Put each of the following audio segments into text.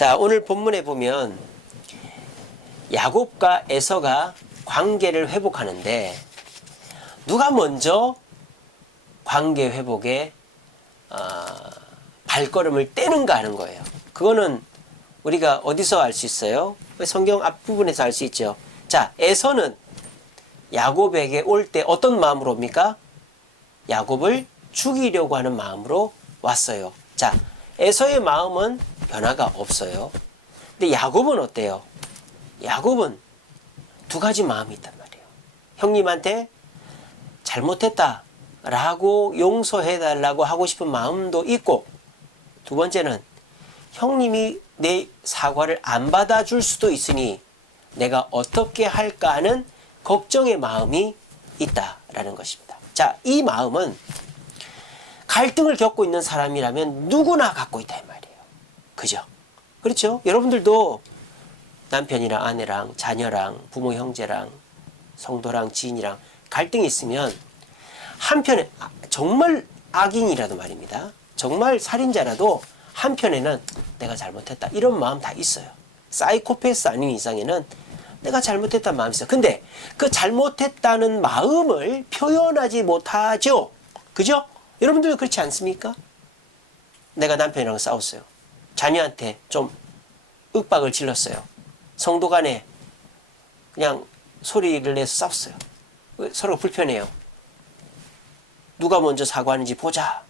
자, 오늘 본문에 보면 야곱과 에서가 관계를 회복하는데 누가 먼저 관계 회복에 발걸음을 떼는가 하는 거예요. 그거는 우리가 어디서 알 수 있어요? 성경 앞부분에서 알 수 있죠. 자, 에서는 야곱에게 올 때 어떤 마음으로 옵니까? 야곱을 죽이려고 하는 마음으로 왔어요. 자, 에서의 마음은 변화가 없어요. 근데 야곱은 어때요? 야곱은 두 가지 마음이 있단 말이에요. 형님한테 잘못했다 라고 용서해달라고 하고 싶은 마음도 있고, 두 번째는 형님이 내 사과를 안 받아줄 수도 있으니 내가 어떻게 할까 하는 걱정의 마음이 있다라는 것입니다. 자, 이 마음은 갈등을 겪고 있는 사람이라면 누구나 갖고 있다 이 말이에요. 그죠? 그렇죠? 여러분들도 남편이랑 아내랑 자녀랑 부모 형제랑 성도랑 지인이랑 갈등이 있으면 한편에 정말 악인이라도 말입니다. 정말 살인자라도 한편에는 내가 잘못했다 이런 마음 다 있어요. 사이코패스 아닌 이상에는 내가 잘못했다는 마음이 있어요. 근데 그 잘못했다는 마음을 표현하지 못하죠. 그죠? 여러분들도 그렇지 않습니까? 내가 남편이랑 싸웠어요. 자녀한테 좀 윽박을 질렀어요. 성도 간에 그냥 소리를 내서 싸웠어요. 서로가 불편해요. 누가 먼저 사과하는지 보자.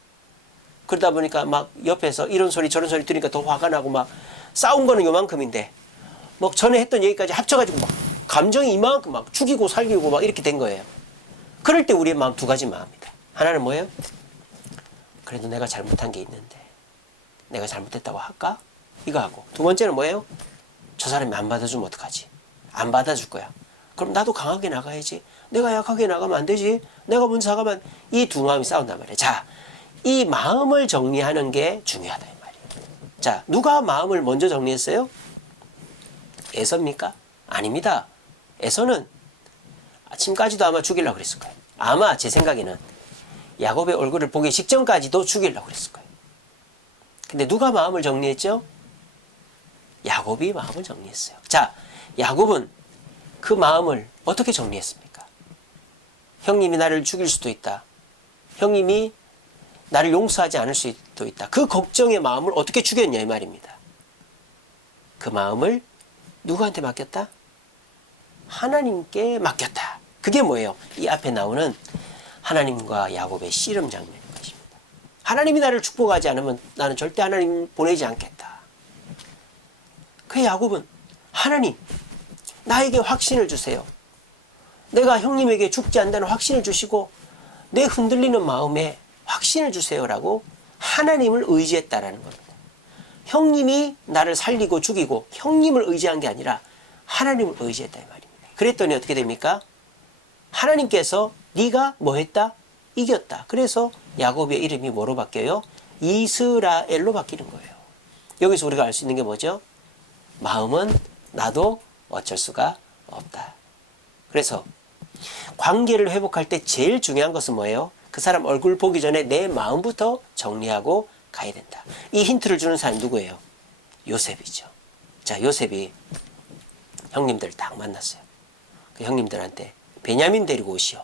그러다 보니까 막 옆에서 이런 소리 저런 소리 들으니까 더 화가 나고 막 싸운 거는 요만큼인데 뭐 전에 했던 얘기까지 합쳐가지고 막 감정이 이만큼 막 죽이고 살리고 막 이렇게 된 거예요. 그럴 때 우리의 마음 두 가지 마음입니다. 하나는 뭐예요? 그래도 내가 잘못한 게 있는데 내가 잘못했다고 할까? 이거 하고, 두 번째는 뭐예요? 저 사람이 안 받아주면 어떡하지? 안 받아줄 거야. 그럼 나도 강하게 나가야지. 내가 약하게 나가면 안 되지. 내가 먼저 나가면 이 두 마음이 싸운단 말이에요. 자, 이 마음을 정리하는 게 중요하다 이 말이에요. 자, 누가 마음을 먼저 정리했어요? 에서입니까? 아닙니다. 에서는 아침까지도 아마 죽이려고 그랬을 거예요. 아마 제 생각에는 야곱의 얼굴을 보기 직전까지도 죽이려고 그랬을 거예요. 근데 누가 마음을 정리했죠? 야곱이 마음을 정리했어요. 자, 야곱은 그 마음을 어떻게 정리했습니까? 형님이 나를 죽일 수도 있다. 형님이 나를 용서하지 않을 수도 있다. 그 걱정의 마음을 어떻게 죽였냐 이 말입니다. 그 마음을 누구한테 맡겼다? 하나님께 맡겼다. 그게 뭐예요? 이 앞에 나오는 하나님과 야곱의 씨름 장면인 것입니다. 하나님이 나를 축복하지 않으면 나는 절대 하나님 보내지 않겠다. 그 야곱은 하나님 나에게 확신을 주세요. 내가 형님에게 죽지 않는다는 확신을 주시고 내 흔들리는 마음에 확신을 주세요라고 하나님을 의지했다라는 겁니다. 형님이 나를 살리고 죽이고 형님을 의지한 게 아니라 하나님을 의지했다 이 말입니다. 그랬더니 어떻게 됩니까? 하나님께서 네가 뭐 했다? 이겼다. 그래서 야곱의 이름이 뭐로 바뀌어요? 이스라엘로 바뀌는 거예요. 여기서 우리가 알 수 있는 게 뭐죠? 마음은 나도 어쩔 수가 없다. 그래서 관계를 회복할 때 제일 중요한 것은 뭐예요? 그 사람 얼굴 보기 전에 내 마음부터 정리하고 가야 된다. 이 힌트를 주는 사람이 누구예요? 요셉이죠. 자, 요셉이 형님들을 딱 만났어요. 그 형님들한테 베냐민 데리고 오시오.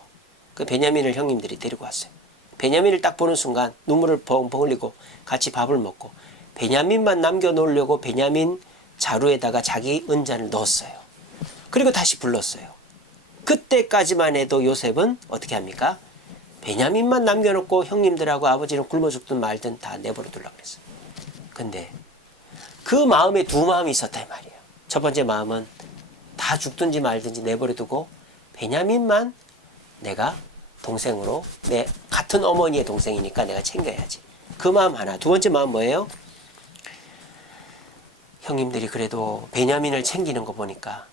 그 베냐민을 형님들이 데리고 왔어요. 베냐민을 딱 보는 순간 눈물을 펑펑 흘리고 같이 밥을 먹고 베냐민만 남겨놓으려고 베냐민 자루에다가 자기 은잔을 넣었어요. 그리고 다시 불렀어요. 그때까지만 해도 요셉은 어떻게 합니까? 베냐민만 남겨놓고 형님들하고 아버지는 굶어 죽든 말든 다 내버려 두려고 그랬어요. 근데 그 마음에 두 마음이 있었다 이 말이에요. 첫 번째 마음은 다 죽든지 말든지 내버려 두고 베냐민만 내가 동생으로, 내 같은 어머니의 동생이니까 내가 챙겨야지. 그 마음 하나. 두 번째 마음 뭐예요? 형님들이 그래도 베냐민을 챙기는 거 보니까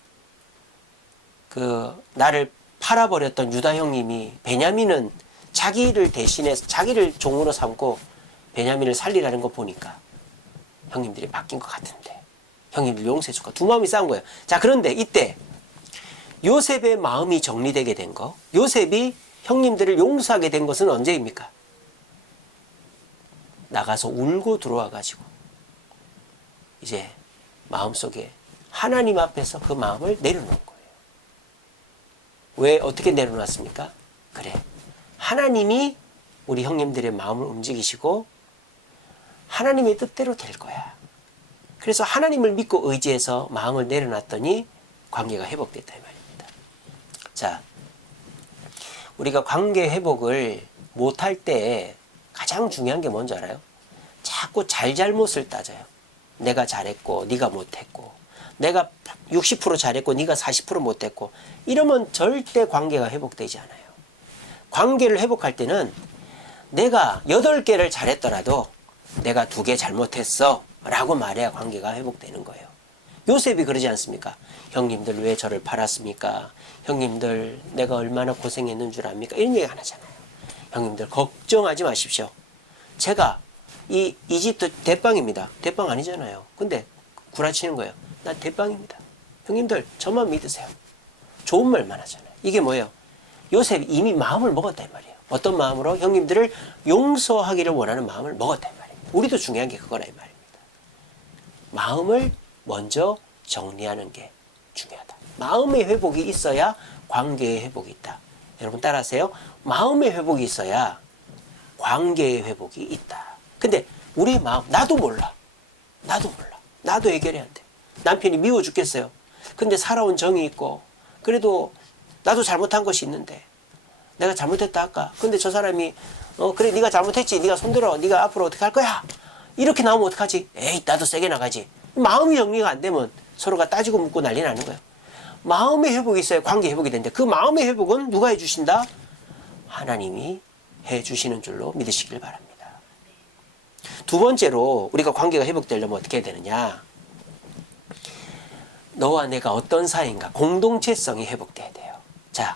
그 나를 팔아버렸던 유다 형님이 베냐민은 자기를 대신해서 자기를 종으로 삼고 베냐민을 살리라는 거 보니까 형님들이 바뀐 것 같은데 형님들 용서해 줄까? 두 마음이 싸운 거예요. 자, 그런데 이때 요셉의 마음이 정리되게 된 거, 요셉이 형님들을 용서하게 된 것은 언제입니까? 나가서 울고 들어와 가지고 이제 마음속에 하나님 앞에서 그 마음을 내려놓은 거예요. 왜 어떻게 내려놨습니까? 그래, 하나님이 우리 형님들의 마음을 움직이시고 하나님의 뜻대로 될 거야. 그래서 하나님을 믿고 의지해서 마음을 내려놨더니 관계가 회복됐다 이 말입니다. 자, 우리가 관계 회복을 못할 때 가장 중요한 게 뭔지 알아요? 자꾸 잘잘못을 따져요. 내가 잘했고 네가 못했고, 내가 60% 잘했고 네가 40% 못했고, 이러면 절대 관계가 회복되지 않아요. 관계를 회복할 때는 내가 8개를 잘했더라도 내가 2개 잘못했어 라고 말해야 관계가 회복되는 거예요. 요셉이 그러지 않습니까? 형님들 왜 저를 팔았습니까? 형님들 내가 얼마나 고생했는 줄 압니까? 이런 얘기 안 하잖아요. 형님들 걱정하지 마십시오. 제가 이 이집트 대빵입니다. 대빵 아니잖아요. 근데 구라치는 거예요. 나 대빵입니다. 형님들 저만 믿으세요. 좋은 말만 하잖아요. 이게 뭐예요? 요셉이 이미 마음을 먹었다 이 말이에요. 어떤 마음으로? 형님들을 용서하기를 원하는 마음을 먹었다 이 말이에요. 우리도 중요한 게 그거라 이 말입니다. 마음을 먼저 정리하는 게 중요하다. 마음의 회복이 있어야 관계의 회복이 있다. 여러분 따라하세요. 마음의 회복이 있어야 관계의 회복이 있다. 근데 우리 마음, 나도 몰라. 나도 해결이 안 돼. 남편이 미워 죽겠어요. 근데 살아온 정이 있고, 그래도 나도 잘못한 것이 있는데 내가 잘못했다 할까? 근데 저 사람이 그래 네가 잘못했지, 네가 손들어, 네가 앞으로 어떻게 할 거야? 이렇게 나오면 어떡하지? 에이 나도 세게 나가지. 마음이 정리가 안 되면 서로가 따지고 묻고 난리 나는 거예요. 마음의 회복이 있어야 관계 회복이 되는데, 그 마음의 회복은 누가 해주신다? 하나님이 해주시는 줄로 믿으시길 바랍니다. 두 번째로 우리가 관계가 회복되려면 어떻게 해야 되느냐? 너와 내가 어떤 사이인가, 공동체성이 회복돼야 돼요. 자,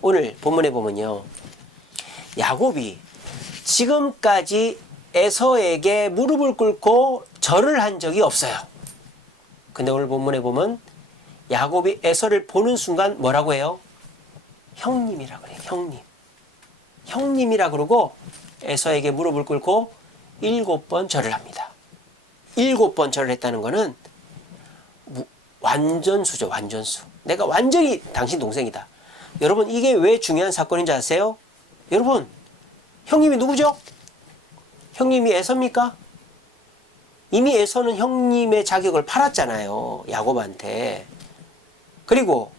오늘 본문에 보면요, 야곱이 지금까지 에서에게 무릎을 꿇고 절을 한 적이 없어요. 근데 오늘 본문에 보면 야곱이 에서를 보는 순간 뭐라고 해요? 형님이라 그래요. 형님이라 그러고 에서에게 무릎을 꿇고 7번 절을 합니다. 7번 절을 했다는 거는 완전수죠. 완전수. 내가 완전히 당신 동생이다. 여러분 이게 왜 중요한 사건인지 아세요? 여러분 형님이 누구죠? 형님이 에서입니까? 이미 에서는 형님의 자격을 팔았잖아요. 야곱한테. 그리고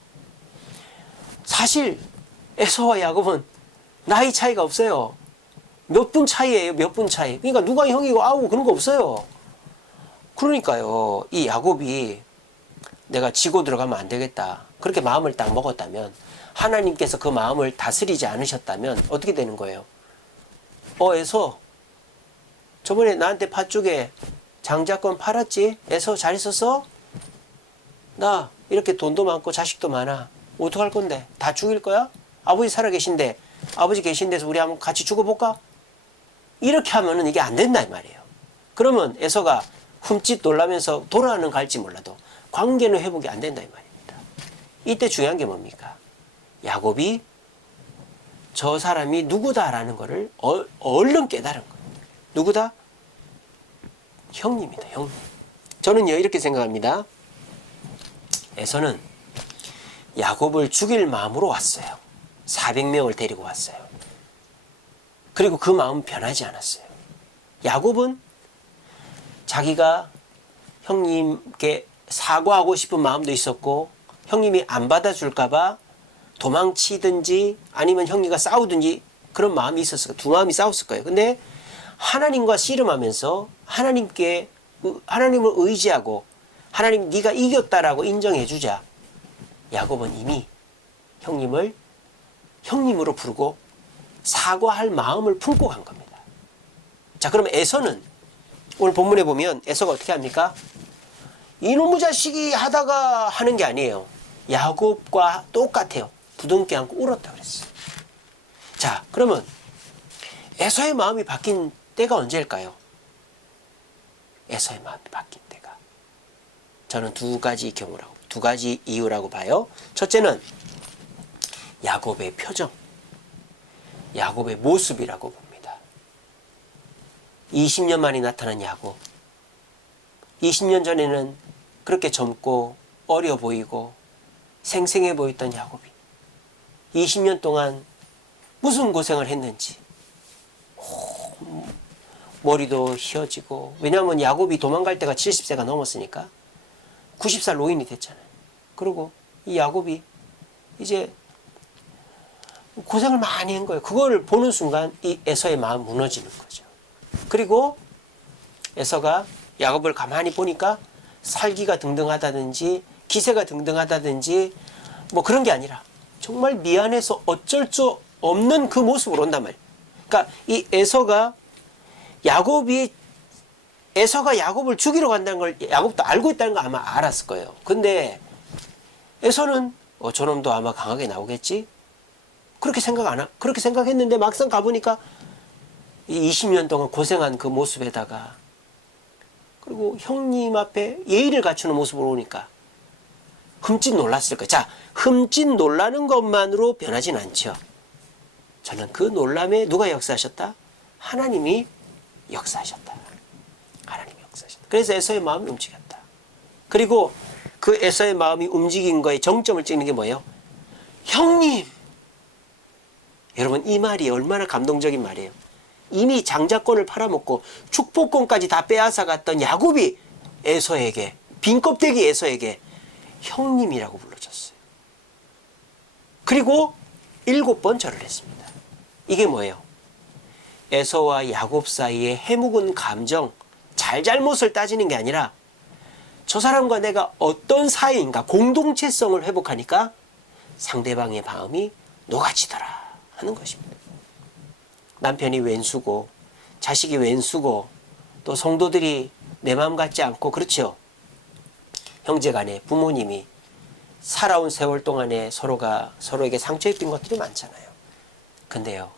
사실 에서와 야곱은 나이 차이가 없어요. 몇 분 차이예요. 몇 분 차이. 그러니까 누가 형이고 아우고 그런 거 없어요. 그러니까요, 이 야곱이 내가 지고 들어가면 안 되겠다, 그렇게 마음을 딱 먹었다면, 하나님께서 그 마음을 다스리지 않으셨다면 어떻게 되는 거예요? 에서 저번에 나한테 팥죽에 장자권 팔았지? 에서 잘 있었어? 나 이렇게 돈도 많고 자식도 많아. 어떡할 건데? 다 죽일 거야? 아버지 살아 계신데, 아버지 계신 데서 우리 한번 같이 죽어볼까? 이렇게 하면은 이게 안 된다 이 말이에요. 그러면 에서가 흠칫 놀라면서 돌아는 갈지 몰라도 관계는 회복이 안 된다 이 말입니다. 이때 중요한 게 뭡니까? 야곱이 저 사람이 누구다라는 것을 얼른 깨달은 거예요. 누구다? 형님이다, 형님. 저는요 이렇게 생각합니다. 에서는 야곱을 죽일 마음으로 왔어요. 400명을 데리고 왔어요. 그리고 그 마음은 변하지 않았어요. 야곱은 자기가 형님께 사과하고 싶은 마음도 있었고, 형님이 안 받아줄까봐 도망치든지 아니면 형님과 싸우든지 그런 마음이 있었을 거예요. 두 마음이 싸웠을 거예요. 근데 하나님과 씨름하면서 하나님을 의지하고, 하나님 네가 이겼다라고 인정해 주자 야곱은 이미 형님을 형님으로 부르고 사과할 마음을 품고 간 겁니다. 자, 그럼 에서는 오늘 본문에 보면 에서가 어떻게 합니까? 이놈의 자식이 하다가 하는 게 아니에요. 야곱과 똑같아요. 부둥켜 안고 울었다 그랬어요. 자, 그러면 에서의 마음이 바뀐 때가 언제일까요? 에서의 마음이 바뀐 때가, 저는 두 가지 이유라고 봐요. 첫째는 야곱의 표정, 야곱의 모습이라고 봅니다. 20년 만에 나타난 야곱. 20년 전에는 그렇게 젊고 어려 보이고 생생해 보였던 야곱이 20년 동안 무슨 고생을 했는지 머리도 휘어지고, 왜냐하면 야곱이 도망갈 때가 70세가 넘었으니까 90살 노인이 됐잖아요. 그리고 이 야곱이 이제 고생을 많이 한 거예요. 그걸 보는 순간 이 에서의 마음 무너지는 거죠. 그리고 에서가 야곱을 가만히 보니까 살기가 등등하다든지 기세가 등등하다든지 뭐 그런 게 아니라 정말 미안해서 어쩔 수 없는 그 모습으로 온단 말이에요. 그러니까 이 에서가 야곱을 죽이러 간다는 걸 야곱도 알고 있다는 거 아마 알았을 거예요. 근데 에서는 저놈도 아마 강하게 나오겠지? 그렇게 생각했는데 막상 가보니까 이 20년 동안 고생한 그 모습에다가, 그리고 형님 앞에 예의를 갖추는 모습으로 오니까 흠칫 놀랐을 거예요. 자, 흠칫 놀라는 것만으로 변하진 않죠. 저는 그 놀람에 누가 역사하셨다? 하나님이 역사하셨다. 하나님이 역사하셨다. 그래서 에서의 마음이 움직였다. 그리고 그 에서의 마음이 움직인 거에 정점을 찍는 게 뭐예요? 형님! 여러분, 이 말이 얼마나 감동적인 말이에요. 이미 장자권을 팔아먹고 축복권까지 다 빼앗아 갔던 야곱이 에서에게, 빈껍데기 에서에게 형님이라고 불러줬어요. 그리고 7번 절을 했습니다. 이게 뭐예요? 에서와 야곱 사이에 해묵은 감정, 잘잘못을 따지는 게 아니라 저 사람과 내가 어떤 사이인가, 공동체성을 회복하니까 상대방의 마음이 녹아지더라 하는 것입니다. 남편이 왼수고 자식이 왼수고 또 성도들이 내 마음 같지 않고, 그렇죠? 형제간에 부모님이 살아온 세월 동안에 서로가 서로에게 상처 입힌 것들이 많잖아요. 근데요,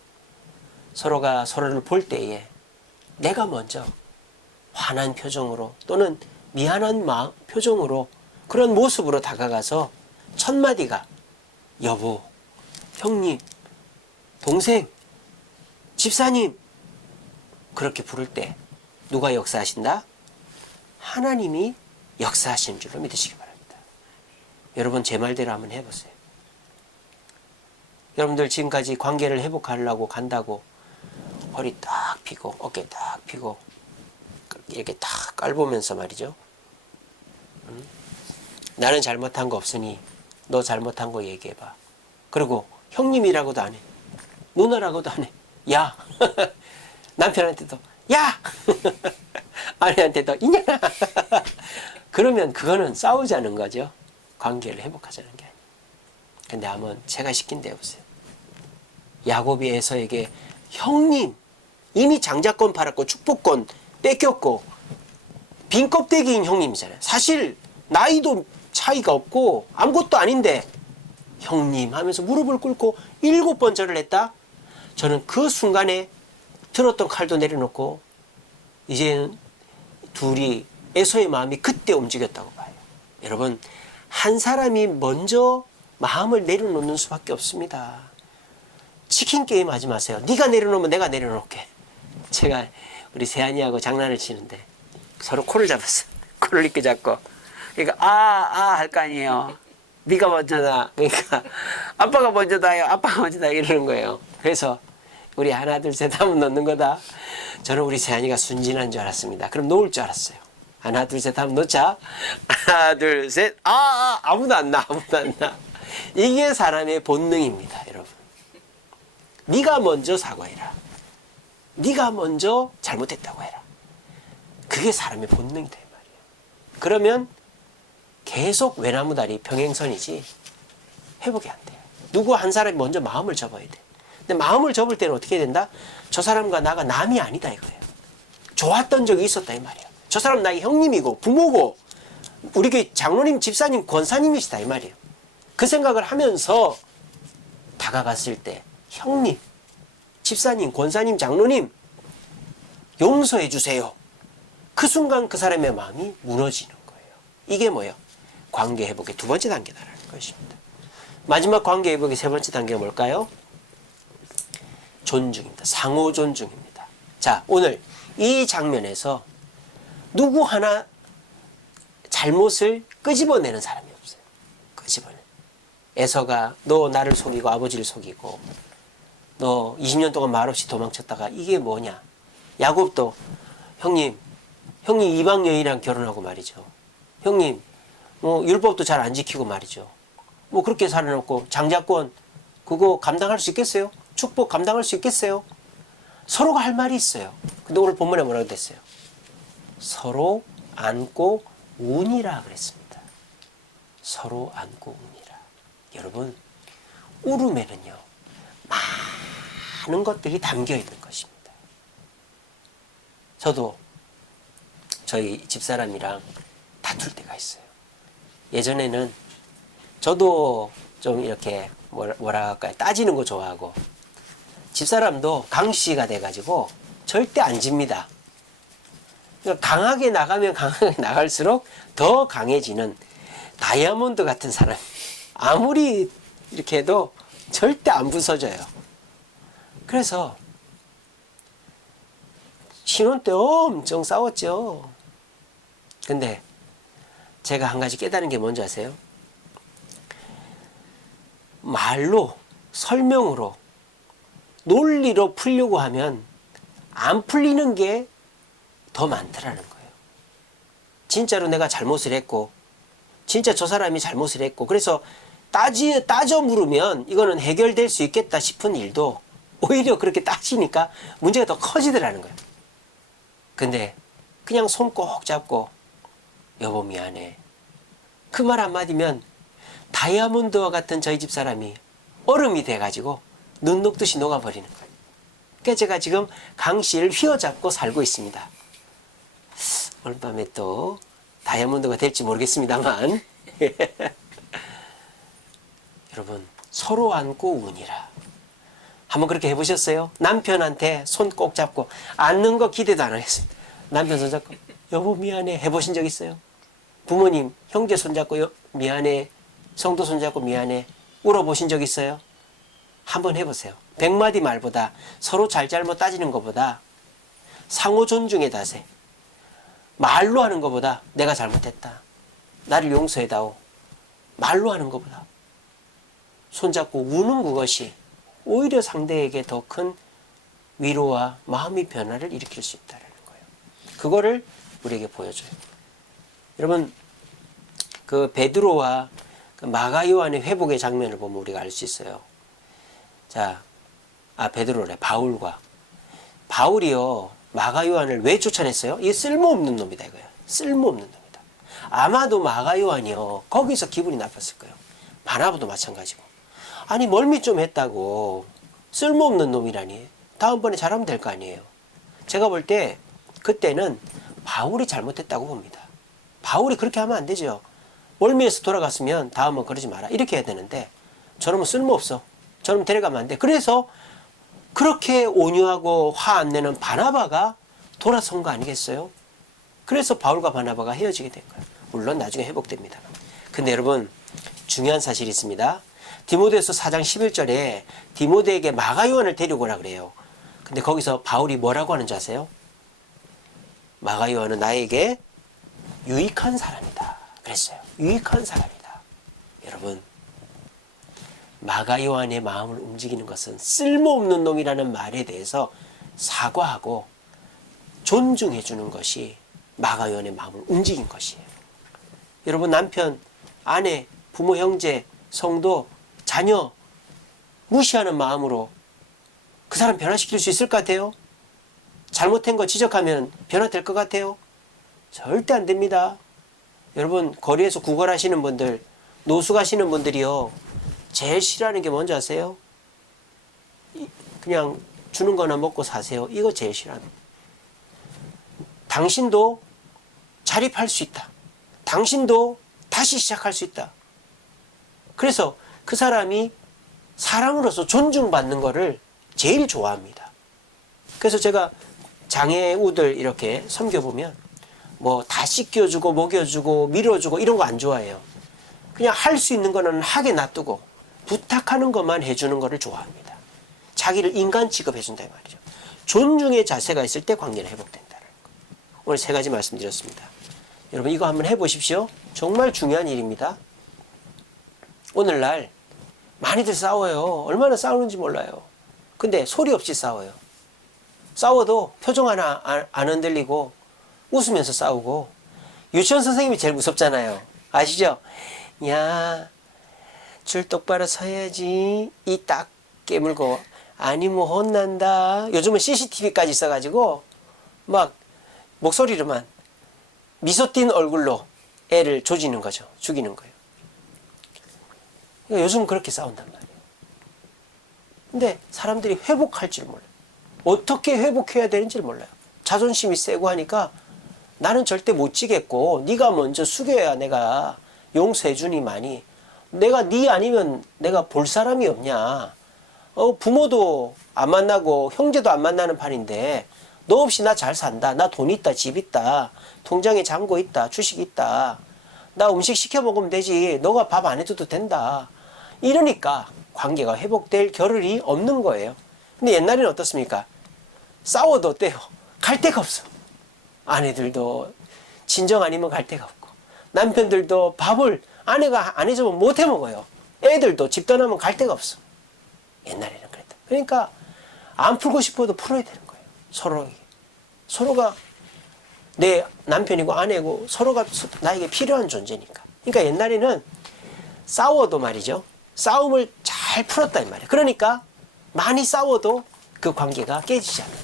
서로가 서로를 볼 때에 내가 먼저 화난 표정으로 또는 미안한 표정으로 그런 모습으로 다가가서 첫 마디가 여보, 형님, 동생, 집사님 그렇게 부를 때 누가 역사하신다? 하나님이 역사하시는 줄로 믿으시기 바랍니다. 여러분, 제 말대로 한번 해보세요. 여러분들 지금까지 관계를 회복하려고 간다고 허리 딱 펴고 어깨 딱 펴고 이렇게 딱 깔보면서 말이죠. 나는 잘못한 거 없으니 너 잘못한 거 얘기해봐. 그리고 형님이라고도 안 해. 누나라고도 안 해. 야. 남편한테도 야. 아내한테도 이년아. 그러면 그거는 싸우자는 거죠. 관계를 회복하자는 게 아니에요. 근데 한번 제가 시킨 데 해보세요. 야곱이 에서에게 형님, 이미 장자권 팔았고 축복권 뺏겼고 빈 껍데기인 형님이잖아요. 사실 나이도 차이가 없고 아무것도 아닌데 형님 하면서 무릎을 꿇고 7번 절을 했다. 저는 그 순간에 들었던 칼도 내려놓고 이제는 둘이 에서의 마음이 그때 움직였다고 봐요. 여러분, 한 사람이 먼저 마음을 내려놓는 수밖에 없습니다. 치킨 게임 하지 마세요. 네가 내려놓으면 내가 내려놓을게. 제가 우리 세안이하고 장난을 치는데 서로 코를 잡았어. 코를 이렇게 잡고, 그러니까 할 거 아니에요. 네가 먼저다. 그러니까 아빠가 먼저다요. 아빠가 먼저다 이러는 거예요. 그래서 우리 하나 둘 셋 하면 넣는 거다. 저는 우리 세안이가 순진한 줄 알았습니다. 그럼 놓을 줄 알았어요. 하나 둘 셋 하면 넣자. 하나 둘 셋. 아무도 안 나. 아무도 안 나. 이게 사람의 본능입니다, 여러분. 네가 먼저 사과해라. 네가 먼저 잘못했다고 해라. 그게 사람의 본능이다 이 말이에요. 그러면 계속 외나무다리 평행선이지 회복이 안 돼요. 누구 한 사람이 먼저 마음을 접어야 돼. 근데 마음을 접을 때는 어떻게 된다? 저 사람과 나가 남이 아니다 이거예요. 좋았던 적이 있었다 이 말이에요. 저 사람 나의 형님이고 부모고 우리 교회 장로님, 집사님, 권사님이시다 이 말이에요. 그 생각을 하면서 다가갔을 때 형님, 집사님, 권사님, 장로님 용서해 주세요. 그 순간 그 사람의 마음이 무너지는 거예요. 이게 뭐예요? 관계 회복의 두 번째 단계다라는 것입니다. 마지막 관계 회복의 세 번째 단계가 뭘까요? 존중입니다. 상호 존중입니다. 자, 오늘 이 장면에서 누구 하나 잘못을 끄집어내는 사람이 없어요. 끄집어내. 에서가 너 나를 속이고 아버지를 속이고 너 20년 동안 말없이 도망쳤다가 이게 뭐냐. 야곱도 형님 이방 여인이랑 결혼하고 말이죠. 형님 뭐 율법도 잘 안 지키고 말이죠. 뭐 그렇게 살아놓고 장자권 그거 감당할 수 있겠어요? 축복 감당할 수 있겠어요? 서로가 할 말이 있어요. 근데 오늘 본문에 뭐라고 됐어요? 서로 안고 운이라 그랬습니다. 서로 안고 운이라. 여러분 울음에는요 많은 것들이 담겨 있는 것입니다. 저도 저희 집사람이랑 다툴 때가 있어요. 예전에는 저도 좀 이렇게 뭐라 할까요? 따지는 거 좋아하고 집사람도 강씨가 돼가지고 절대 안 집니다. 그러니까 강하게 나가면 강하게 나갈수록 더 강해지는 다이아몬드 같은 사람. 아무리 이렇게 해도 절대 안 부서져요. 그래서 신혼 때 엄청 싸웠죠. 근데 제가 한 가지 깨달은 게 뭔지 아세요? 말로, 설명으로, 논리로 풀려고 하면 안 풀리는 게 더 많더라는 거예요. 진짜로 내가 잘못을 했고, 진짜 저 사람이 잘못을 했고, 그래서 따져 물으면 이거는 해결될 수 있겠다 싶은 일도 오히려 그렇게 따지니까 문제가 더 커지더라는 거예요. 근데 그냥 손 꼭 잡고 여보 미안해. 그 말 한마디면 다이아몬드와 같은 저희 집 사람이 얼음이 돼가지고 눈 녹듯이 녹아버리는 거예요. 그래서 제가 지금 강 씨를 휘어잡고 살고 있습니다. 오늘 밤에 또 다이아몬드가 될지 모르겠습니다만 여러분 서로 안고 운이라. 한번 그렇게 해보셨어요? 남편한테 손 꼭 잡고 안는 거 기대도 안 하겠습니다. 남편 손 잡고 여보 미안해 해보신 적 있어요? 부모님 형제 손 잡고 미안해 성도 손 잡고 미안해 울어보신 적 있어요? 한번 해보세요. 100마디 말보다 서로 잘잘못 따지는 것보다 상호 존중의 자세, 말로 하는 것보다 내가 잘못했다, 나를 용서해다오, 말로 하는 것보다 손잡고 우는 그것이 오히려 상대에게 더 큰 위로와 마음의 변화를 일으킬 수 있다는 거예요. 그거를 우리에게 보여줘요. 여러분 그 베드로와 그 마가 요한의 회복의 장면을 보면 우리가 알 수 있어요. 자, 베드로래. 바울이요 마가 요한을 왜 쫓아냈어요? 이게 쓸모없는 놈이다 이거예요. 쓸모없는 놈이다. 아마도 마가 요한이요 거기서 기분이 나빴을 거예요. 바나바도 마찬가지고. 아니 멀미 좀 했다고 쓸모없는 놈이라니. 다음번에 잘하면 될 거 아니에요. 제가 볼 때 그때는 바울이 잘못했다고 봅니다. 바울이 그렇게 하면 안 되죠. 멀미에서 돌아갔으면 다음은 그러지 마라 이렇게 해야 되는데 저놈은 쓸모없어. 저놈 데려가면 안 돼. 그래서 그렇게 온유하고 화 안 내는 바나바가 돌아선 거 아니겠어요? 그래서 바울과 바나바가 헤어지게 된 거예요. 물론 나중에 회복됩니다. 근데 여러분 중요한 사실이 있습니다. 디모데후서 4장 11절에 디모데에게 마가 요한을 데리고 오라 그래요. 근데 거기서 바울이 뭐라고 하는지 아세요? 마가 요한은 나에게 유익한 사람이다 그랬어요. 유익한 사람이다. 여러분 마가 요한의 마음을 움직이는 것은 쓸모없는 놈이라는 말에 대해서 사과하고 존중해 주는 것이 마가 요한의 마음을 움직인 것이에요. 여러분 남편, 아내, 부모, 형제, 성도, 자녀 무시하는 마음으로 그 사람 변화시킬 수 있을 것 같아요? 잘못된 거 지적하면 변화될 것 같아요? 절대 안 됩니다. 여러분 거리에서 구걸하시는 분들, 노숙 하시는 분들이요 제일 싫어하는 게 뭔지 아세요? 그냥 주는 거나 먹고 사세요. 이거 제일 싫어합니다. 당신도 자립할 수 있다. 당신도 다시 시작할 수 있다. 그래서 그 사람이 사람으로서 존중받는 거를 제일 좋아합니다. 그래서 제가 장애우들 이렇게 섬겨보면 뭐 다 씻겨주고 먹여주고 밀어주고 이런 거 안 좋아해요. 그냥 할 수 있는 거는 하게 놔두고 부탁하는 것만 해주는 거를 좋아합니다. 자기를 인간 취급해준다 이 말이죠. 존중의 자세가 있을 때 관계는 회복된다는 거. 오늘 세 가지 말씀드렸습니다. 여러분 이거 한번 해보십시오. 정말 중요한 일입니다. 오늘날 많이들 싸워요. 얼마나 싸우는지 몰라요. 근데 소리 없이 싸워요. 싸워도 표정 하나 안 흔들리고 웃으면서 싸우고. 유치원 선생님이 제일 무섭잖아요. 아시죠? 야, 줄 똑바로 서야지. 이 딱 깨물고 아니면 혼난다. 요즘은 CCTV까지 있어가지고 막 목소리로만 미소 띈 얼굴로 애를 조지는 거죠. 죽이는 거예요. 요즘은 그렇게 싸운단 말이에요. 근데 사람들이 회복할 줄 몰라요. 어떻게 회복해야 되는지를 몰라요. 자존심이 세고 하니까 나는 절대 못 지겠고 네가 먼저 숙여야 내가 용서해 주니만이, 내가 네 아니면 내가 볼 사람이 없냐. 부모도 안 만나고 형제도 안 만나는 판인데 너 없이 나 잘 산다. 나 돈 있다. 집 있다. 통장에 잔고 있다. 주식 있다. 나 음식 시켜 먹으면 되지. 너가 밥 안 해줘도 된다. 이러니까 관계가 회복될 겨를이 없는 거예요. 근데 옛날에는 어떻습니까? 싸워도 어때요? 갈 데가 없어. 아내들도 친정 아니면 갈 데가 없고, 남편들도 밥을 아내가 안 해주면 못 해 먹어요. 애들도 집 떠나면 갈 데가 없어. 옛날에는 그랬다. 그러니까 안 풀고 싶어도 풀어야 되는 거예요. 서로가 내 남편이고 아내고 서로가 나에게 필요한 존재니까. 그러니까 옛날에는 싸워도 말이죠. 싸움을 잘 풀었다 이 말이에요. 그러니까 많이 싸워도 그 관계가 깨지지 않는다.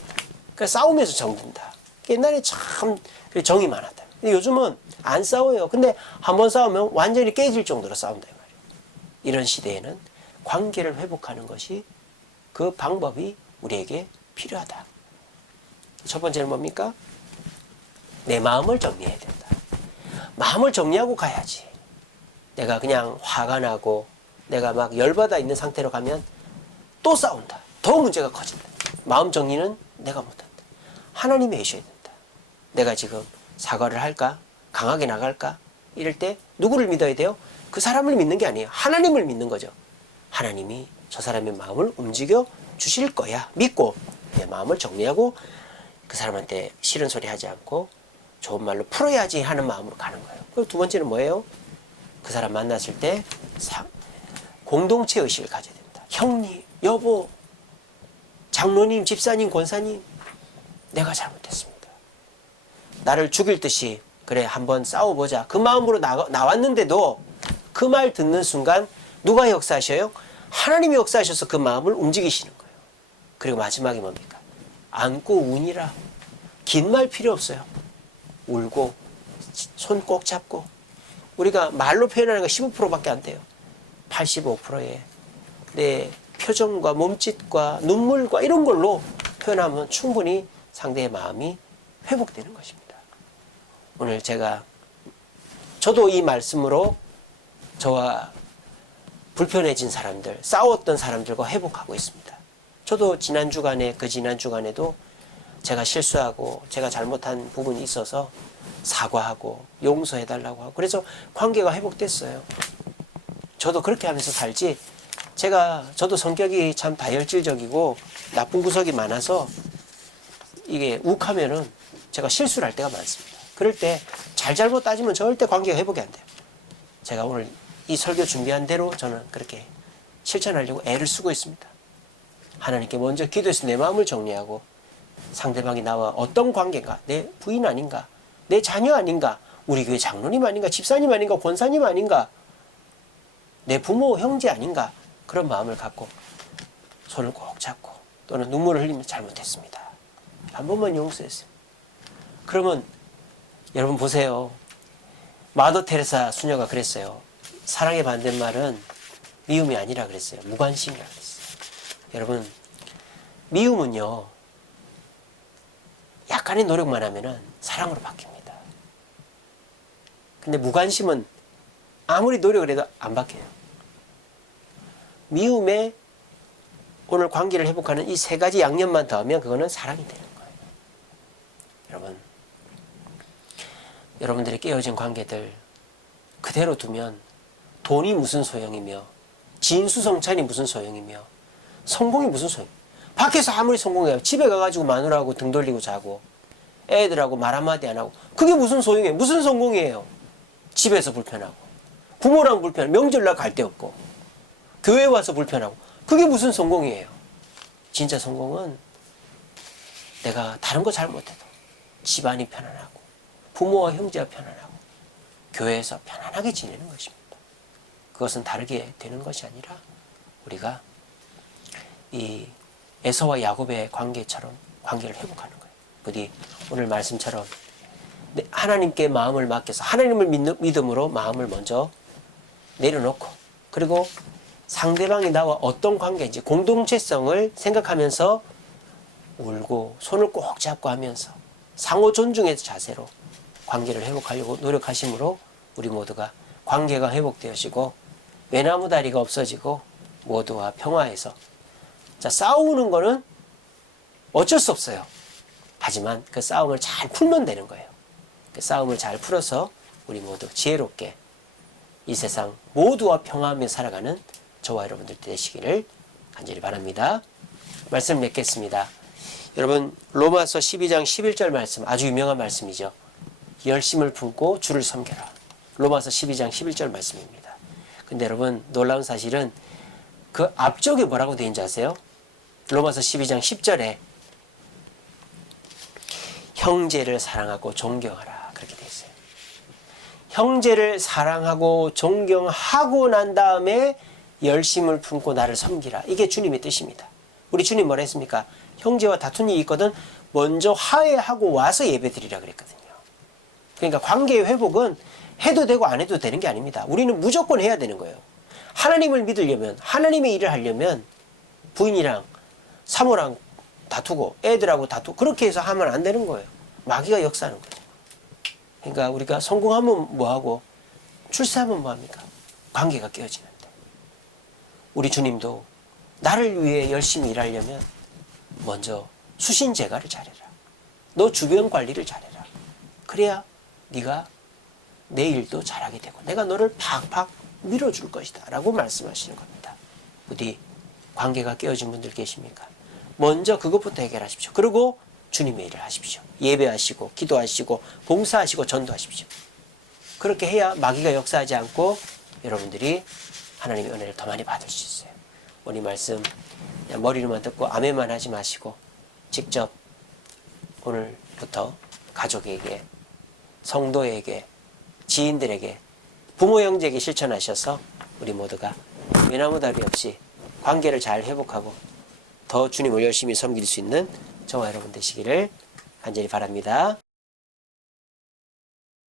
그러니까 싸우면서 정든다. 옛날에 참 정이 많았다. 근데 요즘은 안 싸워요. 근데 한번 싸우면 완전히 깨질 정도로 싸운다 이 말이에요. 이런 시대에는 관계를 회복하는 것이, 그 방법이 우리에게 필요하다. 첫 번째는 뭡니까? 내 마음을 정리해야 된다. 마음을 정리하고 가야지. 내가 그냥 화가 나고 내가 막 열받아 있는 상태로 가면 또 싸운다. 더 문제가 커진다. 마음 정리는 내가 못한다. 하나님이 해주셔야 된다. 내가 지금 사과를 할까? 강하게 나갈까? 이럴 때 누구를 믿어야 돼요? 그 사람을 믿는 게 아니에요. 하나님을 믿는 거죠. 하나님이 저 사람의 마음을 움직여 주실 거야. 믿고 내 마음을 정리하고 그 사람한테 싫은 소리 하지 않고 좋은 말로 풀어야지 하는 마음으로 가는 거예요. 그리고 두 번째는 뭐예요? 그 사람 만났을 때 공동체 의식을 가져야 된다. 형님, 여보, 장로님, 집사님, 권사님, 내가 잘못했습니다. 나를 죽일 듯이 그래 한번 싸워보자. 그 마음으로 나왔는데도 그 말 듣는 순간 누가 역사하셔요? 하나님이 역사하셔서 그 마음을 움직이시는 거예요. 그리고 마지막에 뭡니까? 안고 운이라. 긴 말 필요 없어요. 울고 손 꼭 잡고. 우리가 말로 표현하는 거 15%밖에 안 돼요. 85%에 내 표정과 몸짓과 눈물과 이런 걸로 표현하면 충분히 상대의 마음이 회복되는 것입니다. 오늘 저도 이 말씀으로 저와 불편해진 사람들, 싸웠던 사람들과 회복하고 있습니다. 저도 지난 주간에, 그 지난 주간에도 제가 실수하고 제가 잘못한 부분이 있어서 사과하고 용서해달라고 하고, 그래서 관계가 회복됐어요. 저도 그렇게 하면서 살지, 저도 성격이 참 다혈질적이고 나쁜 구석이 많아서 이게 욱하면은 제가 실수를 할 때가 많습니다. 그럴 때 잘못 따지면 절대 관계가 회복이 안 돼요. 제가 오늘 이 설교 준비한 대로 저는 그렇게 실천하려고 애를 쓰고 있습니다. 하나님께 먼저 기도해서 내 마음을 정리하고, 상대방이 나와 어떤 관계인가, 내 부인 아닌가, 내 자녀 아닌가, 우리 교회 장로님 아닌가, 집사님 아닌가, 권사님 아닌가, 내 부모, 형제 아닌가, 그런 마음을 갖고 손을 꼭 잡고 또는 눈물을 흘리면서 잘못했습니다. 한 번만 용서했어요. 그러면 여러분 보세요. 마더 테레사 수녀가 그랬어요. 사랑의 반대말은 미움이 아니라 그랬어요. 무관심이라 그랬어요. 여러분, 미움은요, 약간의 노력만 하면은 사랑으로 바뀝니다. 근데 무관심은 아무리 노력을 해도 안 바뀌어요. 미움에 오늘 관계를 회복하는 이 세 가지 양념만 더하면 그거는 사랑이 되는 거예요. 여러분, 여러분들의 깨어진 관계들 그대로 두면 돈이 무슨 소용이며, 진수성찬이 무슨 소용이며, 성공이 무슨 소용. 밖에서 아무리 성공해요. 집에 가가지고 마누라하고 등 돌리고 자고, 애들하고 말 한마디 안 하고 그게 무슨 소용이에요? 무슨 성공이에요? 집에서 불편하고 부모랑 불편하고 명절날 갈 데 없고 교회 와서 불편하고 그게 무슨 성공이에요? 진짜 성공은 내가 다른 거 잘 못해도 집안이 편안하고 부모와 형제가 편안하고 교회에서 편안하게 지내는 것입니다. 그것은 다르게 되는 것이 아니라 우리가 이 에서와 야곱의 관계처럼 관계를 회복하는 거예요. 부디 오늘 말씀처럼 하나님께 마음을 맡겨서 하나님을 믿음으로 마음을 먼저 내려놓고 그리고 상대방이 나와 어떤 관계인지 공동체성을 생각하면서 울고 손을 꼭 잡고 하면서 상호 존중의 자세로 관계를 회복하려고 노력하심으로 우리 모두가 관계가 회복되어지고 외나무 다리가 없어지고 모두와 평화해서 자, 싸우는 거는 어쩔 수 없어요. 하지만 그 싸움을 잘 풀면 되는 거예요. 그 싸움을 잘 풀어서 우리 모두 지혜롭게 이 세상 모두와 평화하며 살아가는 저와 여러분들 되시기를 간절히 바랍니다. 말씀 맺겠습니다. 여러분 로마서 12장 11절 말씀 아주 유명한 말씀이죠. 열심을 품고 주를 섬겨라. 로마서 12장 11절 말씀입니다. 근데 여러분 놀라운 사실은 그 앞쪽에 뭐라고 되어 있는지 아세요? 로마서 12장 10절에 형제를 사랑하고 존경하라 그렇게 되어 있어요. 형제를 사랑하고 존경하고 난 다음에 열심을 품고 나를 섬기라. 이게 주님의 뜻입니다. 우리 주님 뭐라 했습니까? 형제와 다툰 일이 있거든 먼저 화해하고 와서 예배드리라 그랬거든요. 그러니까 관계의 회복은 해도 되고 안 해도 되는 게 아닙니다. 우리는 무조건 해야 되는 거예요. 하나님을 믿으려면 하나님의 일을 하려면 부인이랑 사모랑 다투고 애들하고 다투고 그렇게 해서 하면 안 되는 거예요. 마귀가 역사하는 거죠. 그러니까 우리가 성공하면 뭐하고 출세하면 뭐합니까? 관계가 깨어지는데 우리 주님도 나를 위해 열심히 일하려면 먼저 수신제가를 잘해라. 너 주변 관리를 잘해라. 그래야 네가 내 일도 잘하게 되고 내가 너를 팍팍 밀어줄 것이다 라고 말씀하시는 겁니다. 부디 관계가 깨어진 분들 계십니까? 먼저 그것부터 해결하십시오. 그리고 주님의 일을 하십시오. 예배하시고 기도하시고 봉사하시고 전도하십시오. 그렇게 해야 마귀가 역사하지 않고 여러분들이 하나님의 은혜를 더 많이 받을 수 있어요. 오늘 말씀 그냥 머리로만 듣고 아멘만 하지 마시고 직접 오늘부터 가족에게 성도에게 지인들에게 부모 형제에게 실천하셔서 우리 모두가 외나무 다리 없이 관계를 잘 회복하고 더 주님을 열심히 섬길 수 있는 저와 여러분 되시기를 간절히 바랍니다.